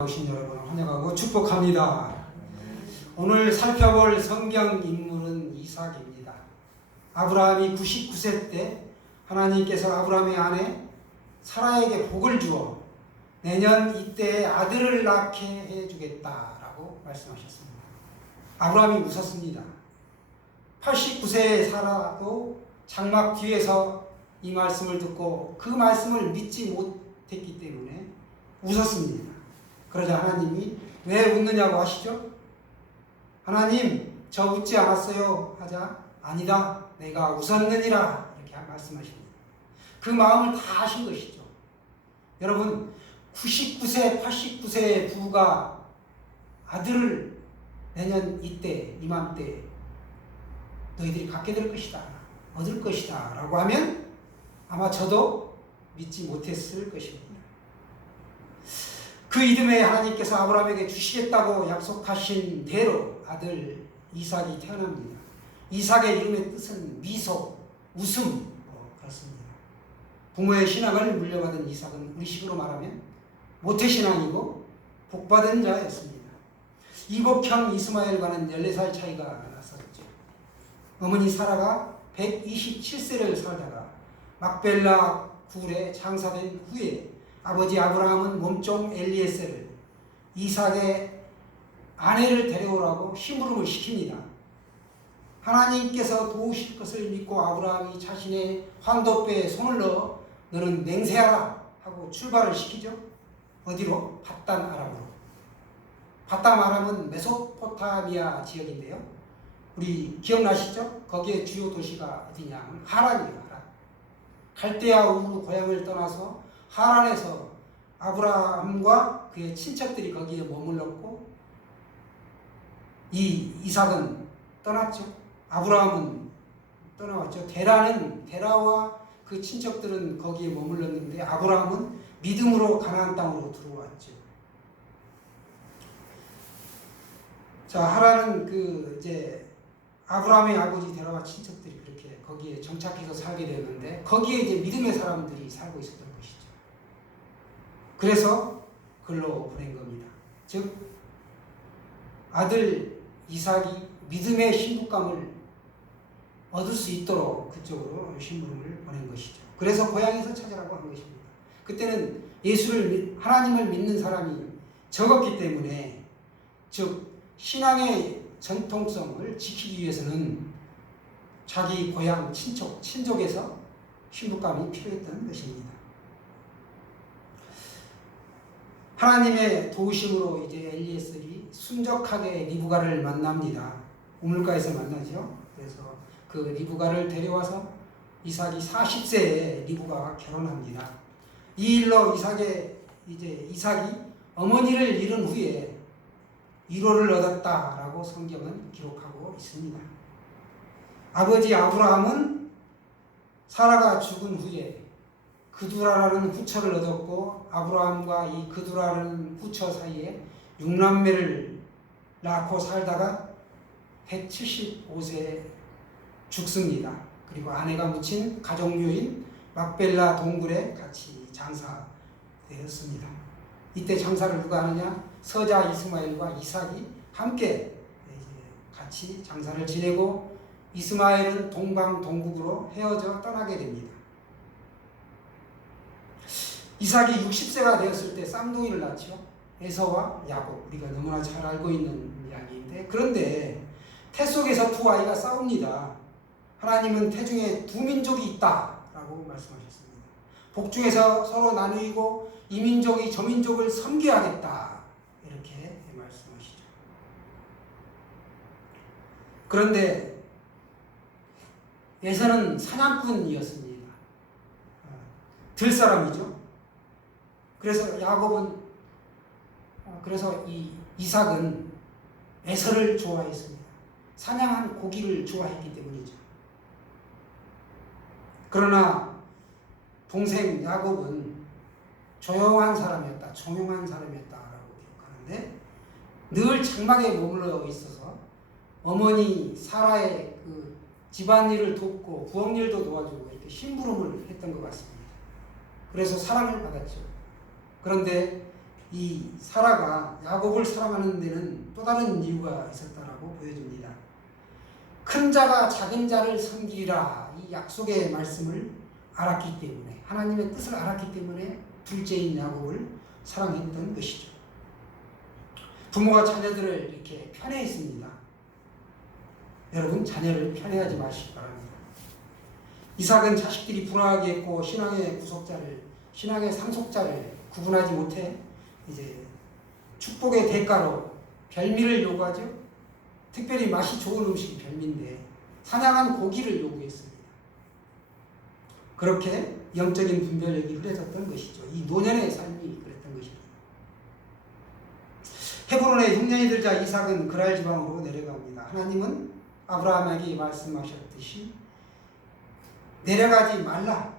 오신 여러분 환영하고 축복합니다. 오늘 살펴볼 성경 인물은 이삭입니다. 아브라함이 99세 때 하나님께서 아브라함의 아내 사라에게 복을 주어 내년 이때에 아들을 낳게 해주겠다라고 말씀하셨습니다. 아브라함이 웃었습니다. 89세의 사라도 장막 뒤에서 이 말씀을 듣고 그 말씀을 믿지 못했기 때문에 웃었습니다. 그러자 하나님이 왜 웃느냐고 하시죠? 하나님 저 웃지 않았어요 하자 아니다 내가 웃었느니라 이렇게 말씀하십니다. 그 마음을 다 아신 것이죠. 여러분 99세 89세의 부부가 아들을 내년 이때 이맘때 너희들이 갖게 될 것이다 얻을 것이다 라고 하면 아마 저도 믿지 못했을 것입니다. 그 이듬해 하나님께서 아브라함에게 주시겠다고 약속하신 대로 아들 이삭이 태어납니다. 이삭의 이름의 뜻은 미소, 웃음 그렇습니다. 부모의 신앙을 물려받은 이삭은 우리식으로 말하면 모태신앙이고 복받은 자였습니다. 이복형 이스마엘과는 14살 차이가 났었죠. 어머니 사라가 127세를 살다가 막벨라 굴에 장사된 후에 아버지 아브라함은 몸종 엘리에셀을 이삭의 아내를 데려오라고 심부름을 시킵니다. 하나님께서 도우실 것을 믿고 아브라함이 자신의 환도뼈에 손을 넣어 너는 맹세하라 하고 출발을 시키죠. 어디로? 밧단 아람으로. 밧단 아람은 메소포타미아 지역인데요. 우리 기억나시죠? 거기에 주요 도시가 어디냐? 하란이에요. 하란. 갈대아 우르 고향을 떠나서 하란에서 아브라함과 그의 친척들이 거기에 머물렀고 이 이삭은 떠났죠. 아브라함은 떠나왔죠. 데라와 그 친척들은 거기에 머물렀는데 아브라함은 믿음으로 가나안 땅으로 들어왔죠. 자, 하란은 이제 아브라함의 아버지 데라와 친척들이 그렇게 거기에 정착해서 살게 되었는데 거기에 이제 믿음의 사람들이 살고 있었던 것이죠. 그래서 글로 보낸 겁니다. 즉 아들 이삭이 믿음의 신부감을 얻을 수 있도록 그쪽으로 신부름을 보낸 것이죠. 그래서 고향에서 찾으라고 한 것입니다. 그때는 하나님을 믿는 사람이 적었기 때문에 즉 신앙의 전통성을 지키기 위해서는 자기 고향 친족에서 신부감이 필요했던 것입니다. 하나님의 도우심으로 이제 엘리에셀이 순적하게 리브가를 만납니다. 우물가에서 만나죠. 그래서 그 리브가를 데려와서 이삭이 40세에 리브가와 결혼합니다. 이 일로 이삭이 어머니를 잃은 후에 위로를 얻었다라고 성경은 기록하고 있습니다. 아버지 아브라함은 사라가 죽은 후에 그두라라는 후처를 얻었고 아브라함과 이 그두라라는 후처 사이에 6남매를 낳고 살다가 175세에 죽습니다. 그리고 아내가 묻힌 가족묘인 막벨라 동굴에 같이 장사되었습니다. 이때 장사를 누가 하느냐? 서자 이스마엘과 이삭이 함께 같이 장사를 지내고 이스마엘은 동방동국으로 헤어져 떠나게 됩니다. 이삭이 60세가 되었을 때 쌍둥이를 낳죠. 에서와 야곱. 우리가 너무나 잘 알고 있는 이야기인데 그런데 태 속에서 두 아이가 싸웁니다. 하나님은 태중에 두 민족이 있다라고 말씀하셨습니다. 복중에서 서로 나누이고 이 민족이 저 민족을 섬겨야겠다 이렇게 말씀하시죠. 그런데 에서는 사냥꾼이었습니다. 들사람이죠. 그래서 이 이삭은 에서를 좋아했습니다. 사냥한 고기를 좋아했기 때문이죠. 그러나 동생 야곱은 조용한 사람이었다라고 기록하는데 늘 장막에 머물러 있어서 어머니 사라의 그 집안일을 돕고 부엌일도 도와주고 이렇게 심부름을 했던 것 같습니다. 그래서 사랑을 받았죠. 그런데 이 사라가 야곱을 사랑하는 데는 또 다른 이유가 있었다라고 보여줍니다. 큰 자가 작은 자를 섬기리라, 이 약속의 말씀을 알았기 때문에, 하나님의 뜻을 알았기 때문에 둘째인 야곱을 사랑했던 것이죠. 부모가 자녀들을 이렇게 편애했습니다. 여러분, 자녀를 편애하지 마시기 바랍니다. 이삭은 자식들이 불화하게 했고 신앙의 구속자를, 신앙의 상속자를 구분하지 못해 이제 축복의 대가로 별미를 요구하죠. 특별히 맛이 좋은 음식이 별미인데 사냥한 고기를 요구했습니다. 그렇게 영적인 분별력이 흐려졌던 것이죠. 이 노년의 삶이 그랬던 것입니다. 헤브론에 흉년이 들자 이삭은 그랄 지방으로 내려갑니다. 하나님은 아브라함에게 말씀하셨듯이 내려가지 말라,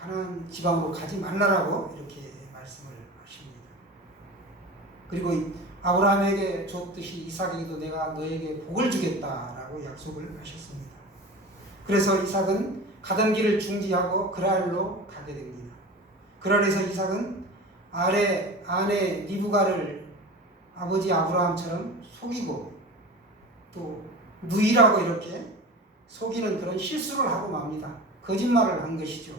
가나안 지방으로 가지 말라라고 이렇게 말씀을 하십니다. 그리고 아브라함에게 줬듯이 이삭에게도 내가 너에게 복을 주겠다라고 약속을 하셨습니다. 그래서 이삭은 가던 길을 중지하고 그랄로 가게 됩니다. 그랄에서 이삭은 아내 리브가를 아버지 아브라함처럼 속이고 또 누이라고 이렇게 속이는 그런 실수를 하고 맙니다. 거짓말을 한 것이죠.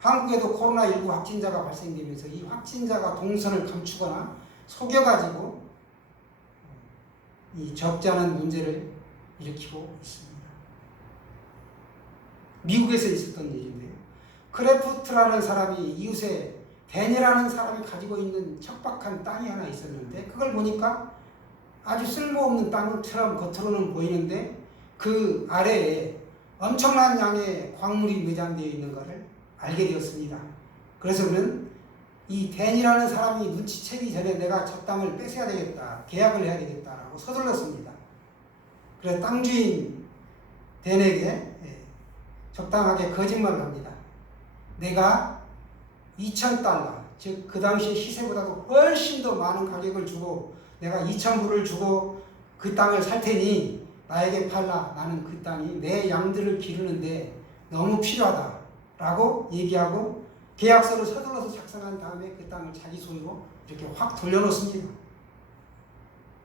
한국에도 코로나19 확진자가 발생되면서 이 확진자가 동선을 감추거나 속여가지고 이 적지 않은 문제를 일으키고 있습니다. 미국에서 있었던 일인데요. 크래프트라는 사람이 이웃에 댄이라는 사람이 가지고 있는 척박한 땅이 하나 있었는데 그걸 보니까 아주 쓸모없는 땅처럼 겉으로는 보이는데 그 아래에 엄청난 양의 광물이 매장되어 있는 것을 알게 되었습니다. 그래서 그는 이 댄이라는 사람이 눈치채기 전에 내가 저 땅을 뺏어야 되겠다, 계약을 해야 되겠다라고 서둘렀습니다. 그래서 땅 주인 댄에게 적당하게 거짓말을 합니다. 내가 2,000달러, 즉 그 당시 시세보다도 훨씬 더 많은 가격을 주고 내가 2,000불을 주고 그 땅을 살 테니 나에게 팔라. 나는 그 땅이 내 양들을 기르는데 너무 필요하다라고 얘기하고 계약서를 서둘러서 작성한 다음에 그 땅을 자기 소유로 이렇게 확 돌려놓습니다.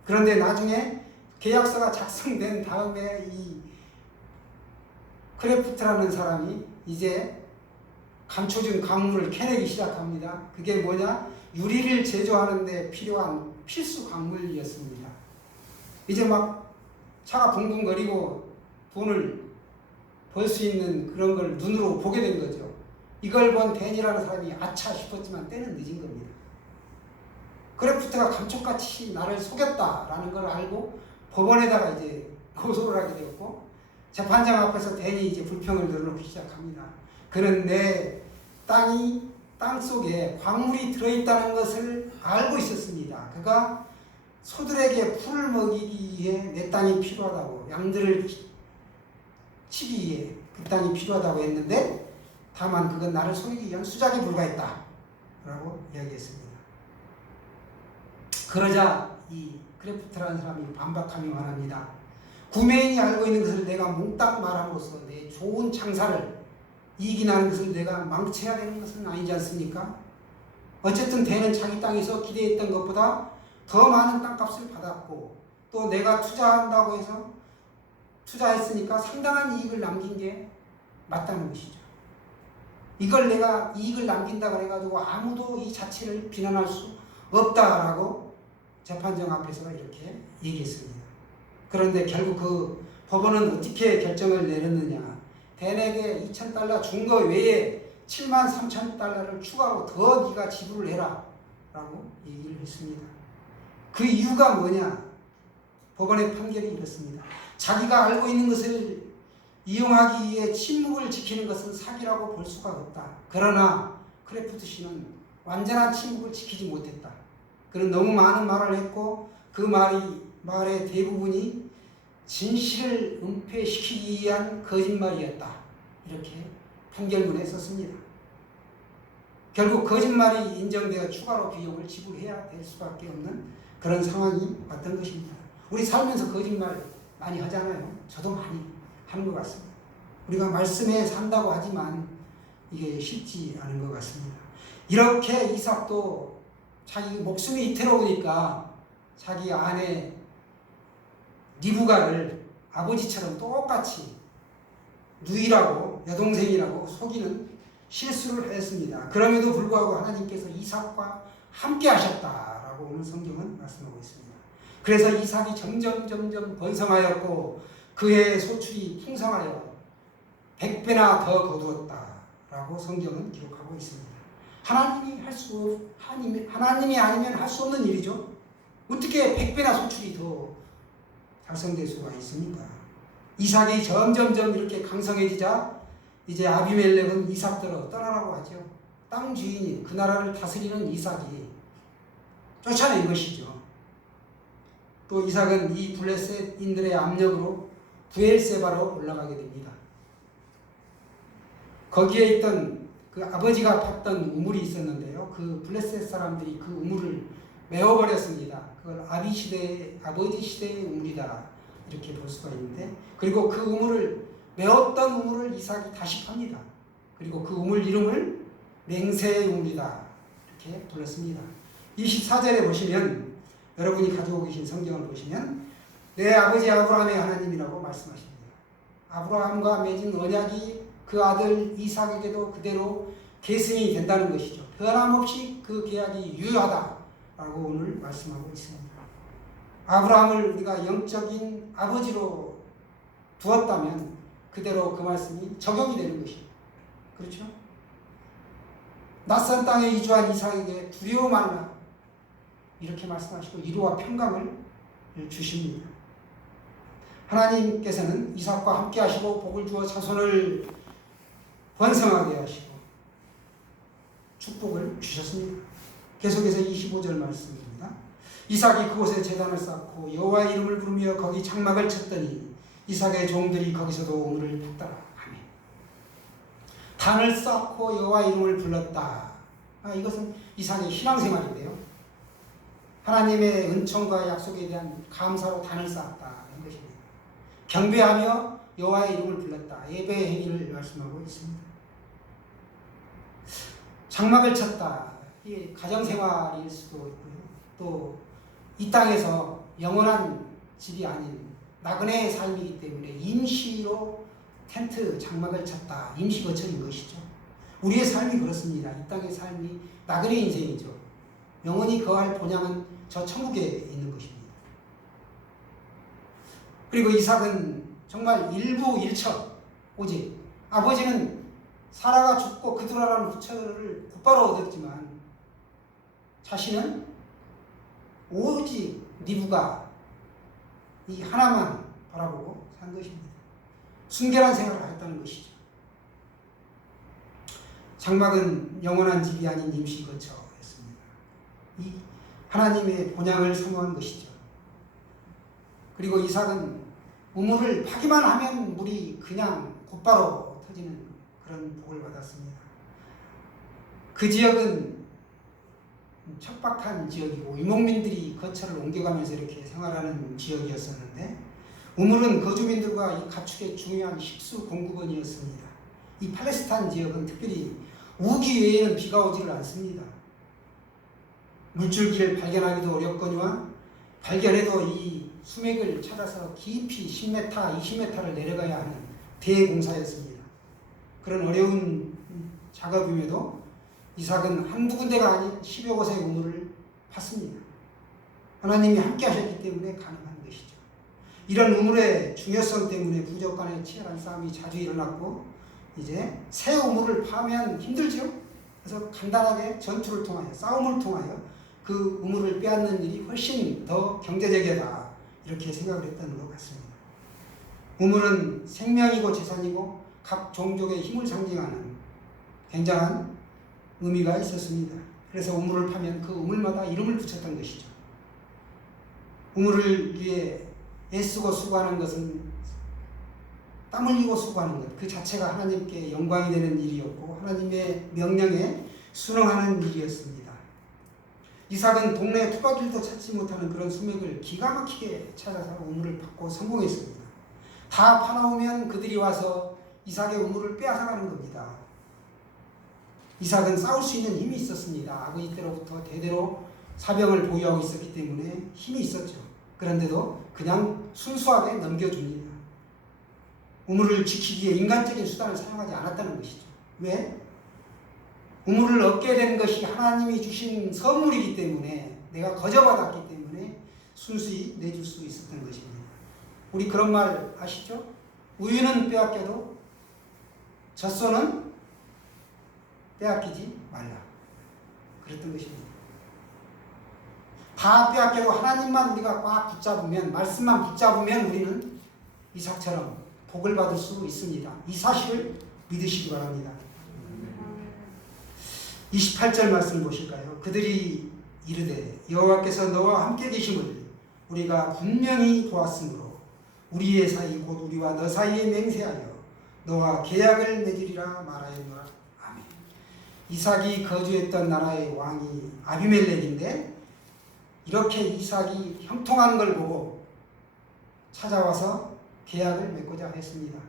그런데 나중에 계약서가 작성된 다음에 이 크래프트라는 사람이 이제 감춰진 광물을 캐내기 시작합니다. 그게 뭐냐? 유리를 제조하는 데 필요한 필수 광물이었습니다. 이제 막 차가 붕붕거리고 돈을 벌 수 있는 그런 걸 눈으로 보게 된 거죠. 이걸 본 댄이라는 사람이 아차 싶었지만 때는 늦은 겁니다. 크래프트가 감쪽같이 나를 속였다라는 걸 알고 법원에다가 이제 고소를 하게 되었고 재판장 앞에서 댄이 이제 불평을 늘어놓기 시작합니다. 그는 내 땅 속에 광물이 들어있다는 것을 알고 있었습니다. 그가 소들에게 풀을 먹이기 위해 내 땅이 필요하다고, 양들을 치기 위해 그 땅이 필요하다고 했는데 다만 그건 나를 속이기 위한 수작에 불과했다 라고 이야기했습니다. 그러자 이 크래프트라는 사람이 반박하며 말합니다. 구매인이 알고 있는 것을 내가 몽땅 말함으로써 내 좋은 장사를 이익이 나는 것을 내가 망쳐야 되는 것은 아니지 않습니까? 어쨌든 댄은 자기 땅에서 기대했던 것보다 더 많은 땅값을 받았고 또 내가 투자한다고 해서 투자했으니까 상당한 이익을 남긴 게 맞다는 것이죠. 이걸 내가 이익을 남긴다고 해가지고 아무도 이 자체를 비난할 수 없다라고 재판정 앞에서 이렇게 얘기했습니다. 그런데 결국 그 법원은 어떻게 결정을 내렸느냐? 댄에게 2,000달러 준 거 외에 73,000달러를 추가로 더 네가 지불을 해라 라고 얘기를 했습니다. 그 이유가 뭐냐? 법원의 판결이 이렇습니다. 자기가 알고 있는 것을 이용하기 위해 침묵을 지키는 것은 사기라고 볼 수가 없다. 그러나 크래프트 씨는 완전한 침묵을 지키지 못했다. 그는 너무 많은 말을 했고 그 말의 대부분이 진실을 은폐시키기 위한 거짓말이었다. 이렇게 판결문에 썼습니다. 결국 거짓말이 인정되어 추가로 비용을 지불해야 될 수밖에 없는 그런 상황이 왔던 것입니다. 우리 살면서 거짓말 많이 하잖아요. 저도 많이 하는 것 같습니다. 우리가 말씀에 산다고 하지만 이게 쉽지 않은 것 같습니다. 이렇게 이삭도 자기 목숨이 이태로우니까 자기 아내 리브가를 아버지처럼 똑같이 누이라고 여동생이라고 속이는 실수를 했습니다. 그럼에도 불구하고 하나님께서 이삭과 함께 하셨다라고 오늘 성경은 말씀하고 있습니다. 그래서 이삭이 점점 번성하였고 그의 소출이 풍성하여 100배나 더 거두었다라고 성경은 기록하고 있습니다. 하나님이 아니면 할 수 없는 일이죠. 어떻게 100배나 소출이 더 달성될 수가 있습니까? 이삭이 점점 이렇게 강성해지자 이제 아비멜렉은 이삭더러 떠나라고 하죠. 땅 주인이 그 나라를 다스리는 이삭이 쫓아낸 것이죠. 또 이삭은 이 블레셋인들의 압력으로 부엘세바로 올라가게 됩니다. 거기에 있던 그 아버지가 팠던 우물이 있었는데요. 그 블레셋 사람들이 그 우물을 메워버렸습니다. 그걸 아버지 시대의 우물이다 이렇게 볼 수가 있는데, 그리고 그 우물을 메웠던 우물을 이삭이 다시 팝니다. 그리고 그 우물 이름을 맹세의 우물이다 이렇게 불렀습니다. 24절에 보시면, 여러분이 가지고 계신 성경을 보시면 내 아버지 아브라함의 하나님이라고 말씀하십니다. 아브라함과 맺은 언약이 그 아들 이삭에게도 그대로 계승이 된다는 것이죠. 변함없이 그 계약이 유효하다라고 오늘 말씀하고 있습니다. 아브라함을 우리가 영적인 아버지로 두었다면 그대로 그 말씀이 적용이 되는 것이죠. 그렇죠? 낯선 땅에 이주한 이삭에게 두려워 말라 이렇게 말씀하시고 위로와 평강을 주십니다. 하나님께서는 이삭과 함께 하시고 복을 주어 자손을 번성하게 하시고 축복을 주셨습니다. 계속해서 25절 말씀입니다. 이삭이 그곳에 제단을 쌓고 여호와의 이름을 부르며 거기 장막을 쳤더니 이삭의 종들이 거기서도 우물을 팠더라. 아멘. 단을 쌓고 여호와의 이름을 불렀다. 이것은 이삭의 신앙생활인데요. 하나님의 은총과 약속에 대한 감사로 단을 쌓았다 이런 것입니다. 경배하며 여호와의 이름을 불렀다. 예배의 행위를 말씀하고 있습니다. 장막을 쳤다. 이게 가정생활일 수도 있고요. 또 이 땅에서 영원한 집이 아닌 나그네의 삶이기 때문에 임시로 텐트 장막을 쳤다. 임시 거처인 것이죠. 우리의 삶이 그렇습니다. 이 땅의 삶이 나그네 인생이죠. 영원히 거할 본향은 저 천국에 있는 것입니다. 그리고 이삭은 정말 일부일처 오직 아버지는 사라가 죽고 그두라라는 후처를 곧바로 얻었지만 자신은 오직 리브가 이 하나만 바라보고 산 것입니다. 순결한 생활을 했다는 것이죠. 장막은 영원한 집이 아닌 임시 거처였습니다. 이 하나님의 본향을 사모한 것이죠. 그리고 이삭은 우물을 파기만 하면 물이 그냥 곧바로 터지는 그런 복을 받았습니다. 그 지역은 척박한 지역이고 유목민들이 거처를 옮겨가면서 이렇게 생활하는 지역이었었는데 우물은 거주민들과 이 가축의 중요한 식수 공급원이었습니다. 이 팔레스타인 지역은 특별히 우기 외에는 비가 오지를 않습니다. 물줄기를 발견하기도 어렵거니와 발견해도 이 수맥을 찾아서 깊이 10m, 20m를 내려가야 하는 대공사였습니다. 그런 어려운 작업임에도 이삭은 한두 군데가 아닌 10여 곳의 우물을 팠습니다. 하나님이 함께 하셨기 때문에 가능한 것이죠. 이런 우물의 중요성 때문에 부족 간의 치열한 싸움이 자주 일어났고 이제 새 우물을 파면 힘들죠. 그래서 간단하게 전투를 통하여 싸움을 통하여 그 우물을 빼앗는 일이 훨씬 더 경제적이다 이렇게 생각을 했던 것 같습니다. 우물은 생명이고 재산이고 각 종족의 힘을 상징하는 굉장한 의미가 있었습니다. 그래서 우물을 파면 그 우물마다 이름을 붙였던 것이죠. 우물을 위해 애쓰고 수고하는 것은 땀 흘리고 수고하는 것 그 자체가 하나님께 영광이 되는 일이었고 하나님의 명령에 순응하는 일이었습니다. 이삭은 동네 토박이도 찾지 못하는 그런 수맥을 기가 막히게 찾아서 우물을 팠고 성공했습니다. 다 파나오면 그들이 와서 이삭의 우물을 빼앗아가는 겁니다. 이삭은 싸울 수 있는 힘이 있었습니다. 아버지 때로부터 대대로 사병을 보유하고 있었기 때문에 힘이 있었죠. 그런데도 그냥 순수하게 넘겨줍니다. 우물을 지키기에 인간적인 수단을 사용하지 않았다는 것이죠. 왜? 우물을 얻게 된 것이 하나님이 주신 선물이기 때문에, 내가 거저받았기 때문에 순수히 내줄 수 있었던 것입니다. 우리 그런 말 아시죠? 우유는 빼앗겨도 젖소는 빼앗기지 말라. 그랬던 것입니다. 다 빼앗겨도 하나님만 우리가 꽉 붙잡으면, 말씀만 붙잡으면 우리는 이삭처럼 복을 받을 수 있습니다. 이 사실을 믿으시기 바랍니다. 28절 말씀 보실까요? 그들이 이르되 여호와께서 너와 함께 계심을 우리가 분명히 보았으므로 우리의 사이 곧 우리와 너 사이에 맹세하여 너와 계약을 맺으리라 말하였노라. 아멘. 이삭이 거주했던 나라의 왕이 아비멜렉인데, 이렇게 이삭이 형통한 걸 보고 찾아와서 계약을 맺고자 했습니다.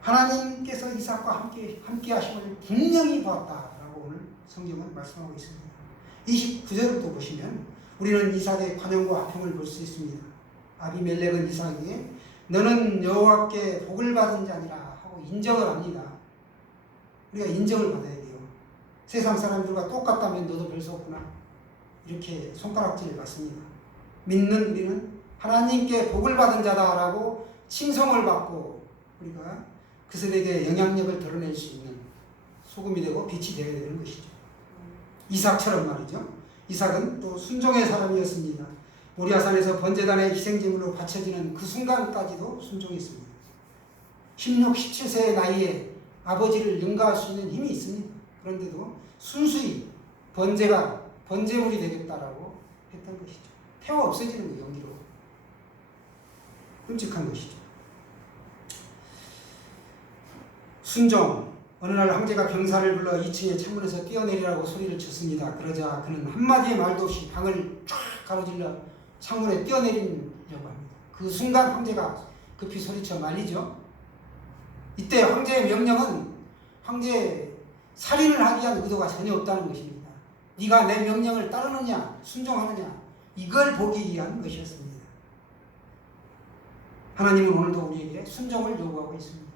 하나님께서 이삭과 함께 하심을 분명히 보았다라고 오늘 성경은 말씀하고 있습니다. 29절을 또 보시면 우리는 이삭의 관용과 화평을 볼 수 있습니다. 아비멜렉은 이삭에게 너는 여호와께 복을 받은 자니라 하고 인정을 합니다. 우리가 인정을 받아야 돼요. 세상 사람들과 똑같다면 너도 별 수 없구나, 이렇게 손가락질을 받습니다. 믿는 우리는 하나님께 복을 받은 자다라고 칭송을 받고 우리가 그들에게 영향력을 드러낼 수 있는 소금이 되고 빛이 되어야 되는 것이죠. 이삭처럼 말이죠. 이삭은 또 순종의 사람이었습니다. 모리아산에서 번제단의 희생제물로 바쳐지는 그 순간까지도 순종했습니다. 16, 17세의 나이에 아버지를 능가할 수 있는 힘이 있습니다. 그런데도 순수히 번제물이 되겠다라고 했던 것이죠. 태워 없애지는 거, 연기로. 끔찍한 것이죠. 순종. 어느 날 황제가 병사를 불러 2층의 창문에서 뛰어내리라고 소리를 쳤습니다. 그러자 그는 한마디의 말도 없이 방을 쫙 가로질러 창문에 뛰어내리려고 합니다. 그 순간 황제가 급히 소리쳐 말리죠. 이때 황제의 명령은 황제의 살인을 하기 위한 의도가 전혀 없다는 것입니다. 네가 내 명령을 따르느냐 순종하느냐, 이걸 보기 위한 것이었습니다. 하나님은 오늘도 우리에게 순종을 요구하고 있습니다.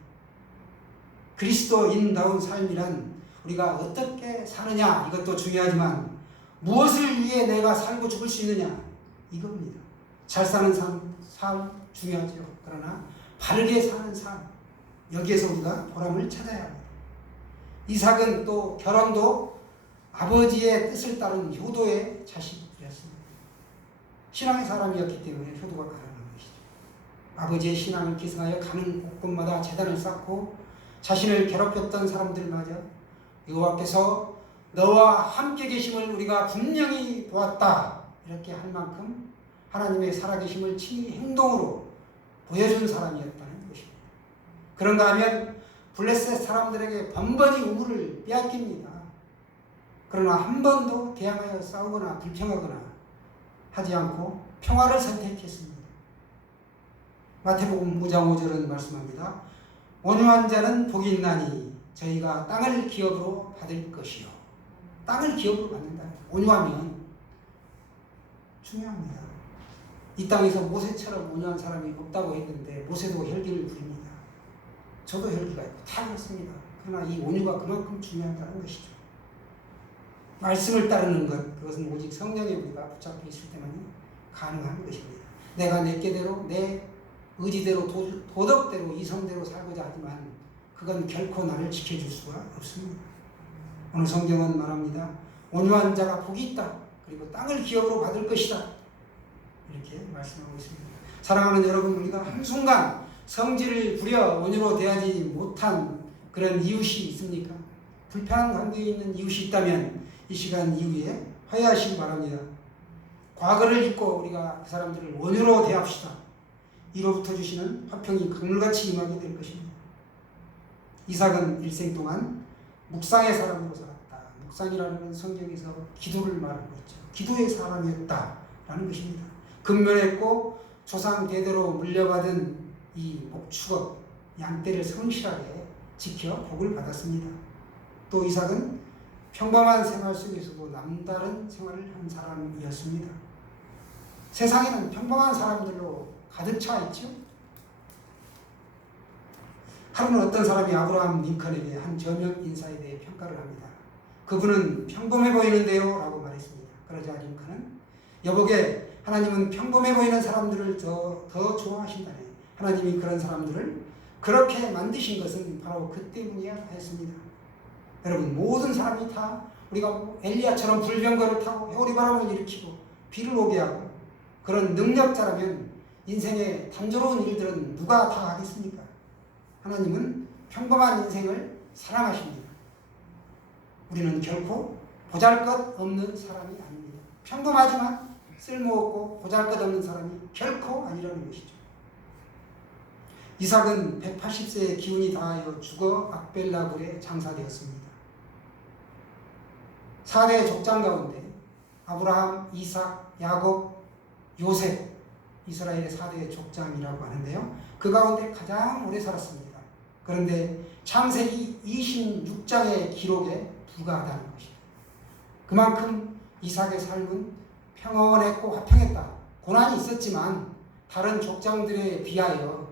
그리스도인다운 삶이란 우리가 어떻게 사느냐, 이것도 중요하지만 무엇을 위해 내가 살고 죽을 수 있느냐, 이겁니다. 잘 사는 삶 중요하죠. 그러나 바르게 사는 삶, 여기에서 우리가 보람을 찾아야 합니다. 이삭은 또 결혼도 아버지의 뜻을 따른 효도의 자식이었습니다. 신앙의 사람이었기 때문에 효도가 가능한 것이죠. 아버지의 신앙을 계승하여 가는 곳곳마다 제단을 쌓고 자신을 괴롭혔던 사람들마저 여호와께서 너와 함께 계심을 우리가 분명히 보았다, 이렇게 할 만큼 하나님의 살아계심을 친히 행동으로 보여준 사람이었다는 것입니다. 그런가 하면 블레셋 사람들에게 번번이 우물을 빼앗깁니다. 그러나 한 번도 대항하여 싸우거나 불평하거나 하지 않고 평화를 선택했습니다. 마태복음 5장 5절은 말씀합니다. 온유한 자는 복이 있나니 저희가 땅을 기업으로 받을 것이요. 땅을 기업으로 받는다. 온유하면 중요합니다. 이 땅에서 모세처럼 온유한 사람이 없다고 했는데 모세도 혈기를 부립니다. 저도 혈기가 있고 다 그렇습니다. 그러나 이 온유가 그만큼 중요하다는 것이죠. 말씀을 따르는 것, 그것은 오직 성령에 우리가 붙잡혀 있을 때만이 가능한 것입니다. 내가 내 께대로, 내 의지대로, 도덕대로, 이성대로 살고자 하지만 그건 결코 나를 지켜줄 수가 없습니다. 오늘 성경은 말합니다. 온유한 자가 복이 있다. 그리고 땅을 기업으로 받을 것이다. 이렇게 말씀하고 있습니다. 사랑하는 여러분, 우리가 한순간 성질을 부려 온유로 대하지 못한 그런 이웃이 있습니까? 불편한 관계에 있는 이웃이 있다면 이 시간 이후에 화해하시기 바랍니다. 과거를 잊고 우리가 그 사람들을 온유로 대합시다. 이로부터 주시는 화평이 강물같이 임하게 될 것입니다. 이삭은 일생 동안 묵상의 사람으로 살았다. 묵상이라는 성경에서 기도를 말하고 있죠. 기도의 사람이었다라는 것입니다. 근면했고 조상 대대로 물려받은 이 목축업, 양떼를 성실하게 지켜 복을 받았습니다. 또 이삭은 평범한 생활 속에서도 남다른 생활을 한 사람이었습니다. 세상에는 평범한 사람들로 가득 차 있죠. 하루는 어떤 사람이 아브라함 링컨에게 한 저명 인사에 대해 평가를 합니다. 그분은 평범해 보이는데요 라고 말했습니다. 그러자 링컨은 여보게 하나님은 평범해 보이는 사람들을 더 좋아하신다네. 하나님이 그런 사람들을 그렇게 만드신 것은 바로 그 때문이야 했습니다. 여러분, 모든 사람이 다 우리가 엘리야처럼 불병거를 타고 회오리바람을 일으키고 비를 오게 하고 그런 능력자라면 인생의 단조로운 일들은 누가 다 하겠습니까? 하나님은 평범한 인생을 사랑하십니다. 우리는 결코 보잘것없는 사람이 아닙니다. 평범하지만 쓸모없고 보잘것없는 사람이 결코 아니라는 것이죠. 이삭은 180세의 기운이 다하여 죽어 악벨라굴에 장사되었습니다. 4대 족장 가운데 아브라함, 이삭, 야곱, 요셉, 이스라엘의 4대 족장이라고 하는데요. 그 가운데 가장 오래 살았습니다. 그런데 창세기 26장의 기록에 불과하다는 것입니다. 그만큼 이삭의 삶은 평온했고 화평했다. 고난이 있었지만 다른 족장들에 비하여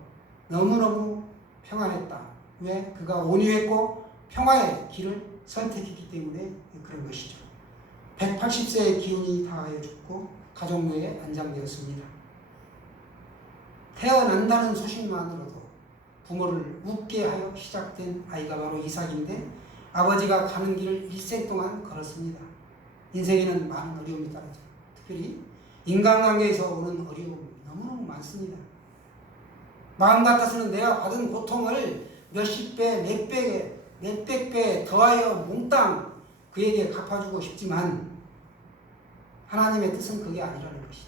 너무너무 평안했다. 왜? 그가 온유했고 평화의 길을 선택했기 때문에 그런 것이죠. 180세의 기운이 다하여 죽고 가족묘에 안장되었습니다. 태어난다는 소식만으로도 부모를 웃게 하여 시작된 아이가 바로 이삭인데 아버지가 가는 길을 일생 동안 걸었습니다. 인생에는 많은 어려움이 따르죠. 특별히 인간관계에서 오는 어려움이 너무너무 많습니다. 마음 같아서는 내가 받은 고통을 몇십 배, 몇백 배 더하여 몽땅 그에게 갚아주고 싶지만 하나님의 뜻은 그게 아니라는 것이죠.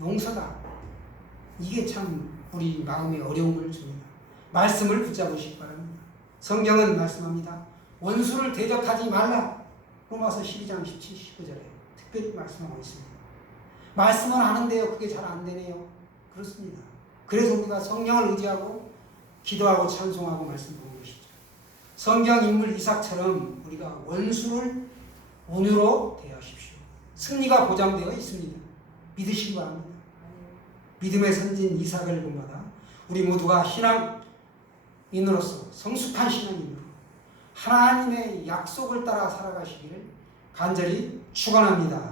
용서다. 이게 참 우리 마음에 어려움을 줍니다. 말씀을 붙잡으시기 바랍니다. 성경은 말씀합니다. 원수를 대적하지 말라. 로마서 12장 17, 19절에 특별히 말씀하고 있습니다. 말씀은 하는데요. 그게 잘 안 되네요. 그렇습니다. 그래서 우리가 성경을 의지하고 기도하고 찬송하고 말씀 보는 것이죠. 성경 인물 이삭처럼 우리가 원수를 온유로 대하십시오. 승리가 보장되어 있습니다. 믿으시기 바랍니다. 믿음의 선진 이삭을 본받아 우리 모두가 신앙인으로서 성숙한 신앙인으로 하나님의 약속을 따라 살아가시기를 간절히 축원합니다.